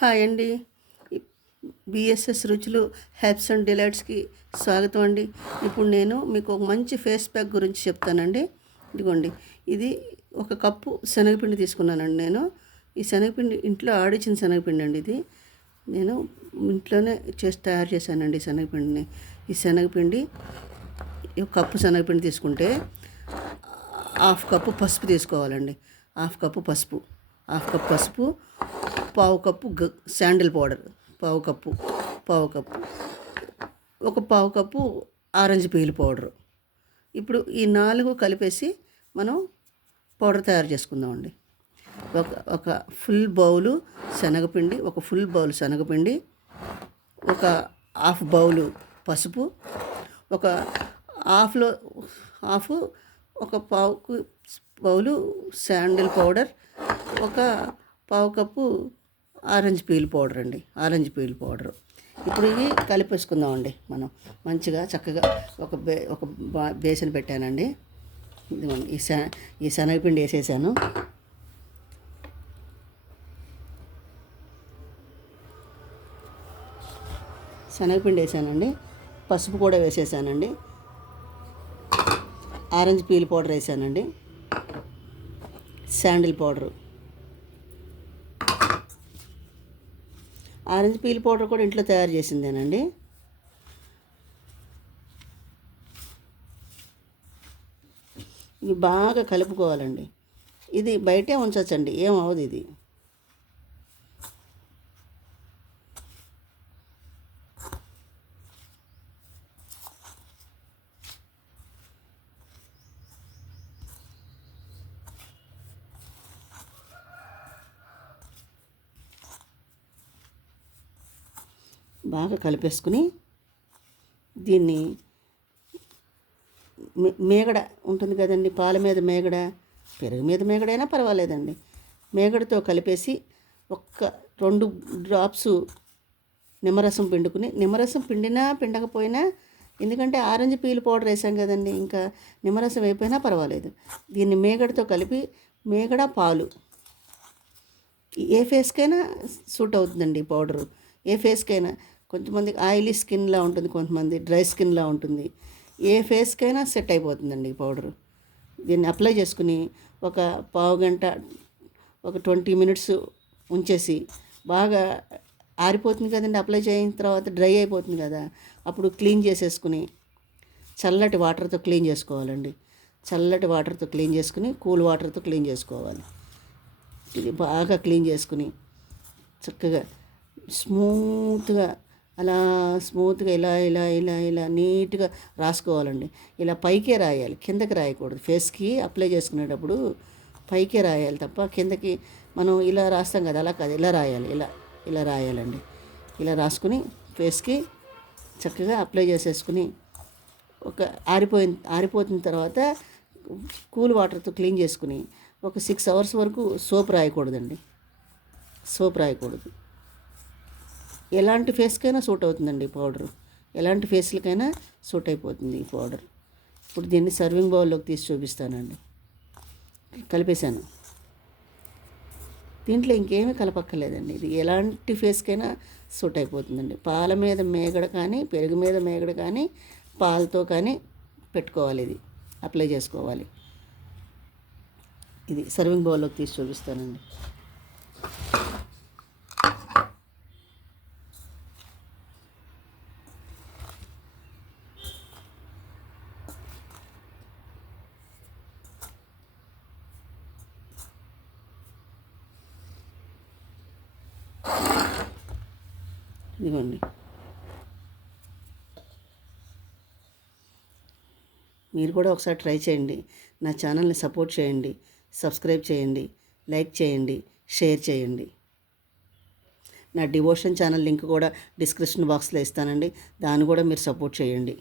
Hi అండి. BSS రుచులు herbs and డిలైట్స్కి స్వాగతం అండి. ఇప్పుడు నేను మీకు ఒక మంచి ఫేస్ ప్యాక్ గురించి చెప్తానండి. ఇదిగోండి, ఇది ఒక కప్పు శనగపిండి తీసుకున్నానండి. నేను ఈ శనగపిండి ఇంట్లో ఆడిచిన శనగపిండి అండి. ఇది నేను ఇంట్లోనే తయారు చేశానండి శనగపిండిని. ఈ శనగపిండి కప్పు శనగపిండి తీసుకుంటే హాఫ్ కప్పు పసుపు తీసుకోవాలండి. హాఫ్ కప్పు పసుపు, పావు కప్పు శాండిల్ పౌడర్, పావు కప్పు పావు కప్పు ఆరెంజ్ పీల్ పౌడరు. ఇప్పుడు ఈ 4 కలిపేసి మనం పౌడర్ తయారు చేసుకుందామండి. ఒక ఫుల్ బౌలు శనగపిండి, ఒక హాఫ్ బౌలు పసుపు, ఒక పావు బౌలు శాండిల్ పౌడర్, ఒక పావు కప్పు ఆరెంజ్ పీల్ పౌడరు. ఇప్పుడు ఇవి కలిపేసుకుందామండి. మనం మంచిగా చక్కగా ఒక బేసన్ పెట్టానండి. ఈ శనగపిండి వేసేసాను. పసుపు కూడా వేసేసానండి. ఆరెంజ్ పీల్ పౌడర్ వేసానండి. Sandal powder, orange peel powder కూడా ఇంట్లో తయారు చేసిందేనండి. ఇవి బాగా కలుపుకోవాలండి. ఇది బయటే ఉంచచ్చండి, ఏమవుదు. ఇది బాగా కలిపేసుకుని దీన్ని మేగడ ఉంటుంది కదండి, పాల మీద మేగడ, పెరుగు మీద మేగడైనా పర్వాలేదండి. మేగడతో కలిపేసి 2 డ్రాప్స్ నిమ్మరసం పిండుకుని, నిమ్మరసం పిండకపోయినా, ఎందుకంటే ఆరెంజ్ పీల్ పౌడర్ వేసాం కదండి, ఇంకా నిమ్మరసం అయిపోయినా పర్వాలేదు. దీన్ని మేగడతో కలిపి, మేగడ పాలు ఏ ఫేస్కైనా సూట్ అవుతుందండి ఈ పౌడరు. ఏ ఫేస్కైనా, కొంతమందికి ఆయిలీ స్కిన్లా ఉంటుంది, కొంతమంది డ్రై స్కిన్లా ఉంటుంది. ఏ ఫేస్కైనా సెట్ అయిపోతుందండి ఈ పౌడరు. దీన్ని అప్లై చేసుకుని ఒక పావు గంట, ఒక 20 మినిట్స్ ఉంచేసి, బాగా ఆరిపోతుంది కదండి. అప్లై చేసిన తర్వాత డ్రై అయిపోతుంది కదా, అప్పుడు క్లీన్ చేసేసుకుని చల్లటి వాటర్తో క్లీన్ చేసుకోవాలండి. కూల్ వాటర్తో క్లీన్ చేసుకోవాలి. ఇది బాగా క్లీన్ చేసుకుని చక్కగా స్మూత్గా ఇలా ఇలా ఇలా ఇలా నీట్గా రాసుకోవాలండి. ఇలా పైకే రాయాలి, కిందకి రాయకూడదు. ఫేస్కి అప్లై చేసుకునేటప్పుడు పైకే రాయాలి తప్ప కిందకి మనం ఇలా రాస్తాం కదా, అలా కాదు, ఇలా రాయాలి. ఇలా రాయాలండి. ఇలా రాసుకుని ఫేస్కి చక్కగా అప్లై చేసేసుకుని ఆరిపోతున్న తర్వాత కూల్ వాటర్తో క్లీన్ చేసుకుని ఒక 6 అవర్స్ వరకు సోప్ రాయకూడదు. ఎలాంటి ఫేస్కైనా సూట్ అవుతుందండి ఈ పౌడరు. ఎలాంటి ఫేస్లకైనా సూట్ అయిపోతుంది ఈ పౌడర్. ఇప్పుడు దీన్ని సర్వింగ్ బౌల్లోకి తీసి చూపిస్తానండి. కలిపేశాను. దీంట్లో ఇంకేమీ కలపక్కర్లేదండి. ఇది ఎలాంటి ఫేస్కైనా సూట్ అయిపోతుందండి. పాల మీద మేగడ కానీ, పెరుగు మీద మేగడ కానీ, పాలతో కానీ పెట్టుకోవాలి. ఇది అప్లై చేసుకోవాలి. ఇది సర్వింగ్ బౌల్లోకి తీసి చూపిస్తానండి. ఇదిగోండి, మీరు కూడా ఒకసారి ట్రై చేయండి. నా ఛానల్ని సపోర్ట్ చేయండి, సబ్స్క్రైబ్ చేయండి, లైక్ చేయండి, షేర్ చేయండి. నా డివోషన్ ఛానల్ లింక్ కూడా డిస్క్రిప్షన్ బాక్స్లో ఇస్తానండి. దాన్ని కూడా మీరు సపోర్ట్ చేయండి.